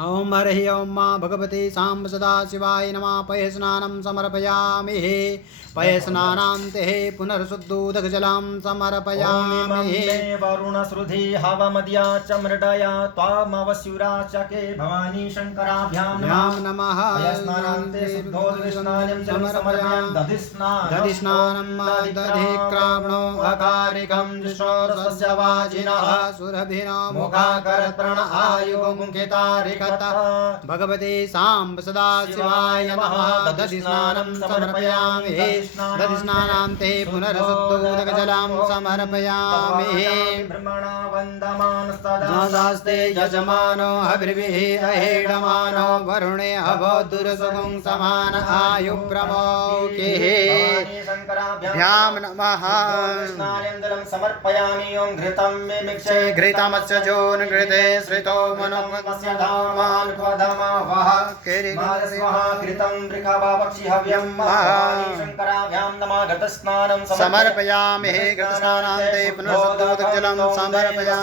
ओम हरि ओम मा भगवते सांब सदा शिवाय नमः। पयस्नानं समर्पयामि। पयस्नानान्ते पुनर्शुद्धोदकजलं समर्पयामि। वरुणश्रुधि हवमद्या च मृडया त्वामवस्युरा चके भवानी शङ्कराभ्यां नमः। पयस्नानान्ते शुद्धोदकस्नानं समर्पयामि। दधिस्नानं दधिक्रामणो अकारिकं जुषोरसस्य वाजिनः सुरभिनो मुखाकरत्रण आयुमुखितारिकतः भगवते सांब सदा शिवाय नमः। दधिस्नानं समर्पयामि। दधिस्नानान्ते पुनर्शुद्धोदकजलं समर्पयामि। ब्रह्मणावन्दमानस्ते यजमानो हविर्भिः अहेडमानो वरुणे अभोदुरसुगुं समान आयु प्रमोकिः। भ्यां नमः। स्नानेन्दलं समर्पयामि। ओं घृतं मे मिक्षे घृतमस्य जोन् घृते श्रितो मनोमस्य धामान् क्वधमावः स्वाहा घृतं वृषभावक्षि हव्यं भवानी शङ्कराभ्यां नमः। घृतस्नानं समर्पयामि। घृतस्नानान्ते पुनर्शुद्धोदकजलं समर्पयामि।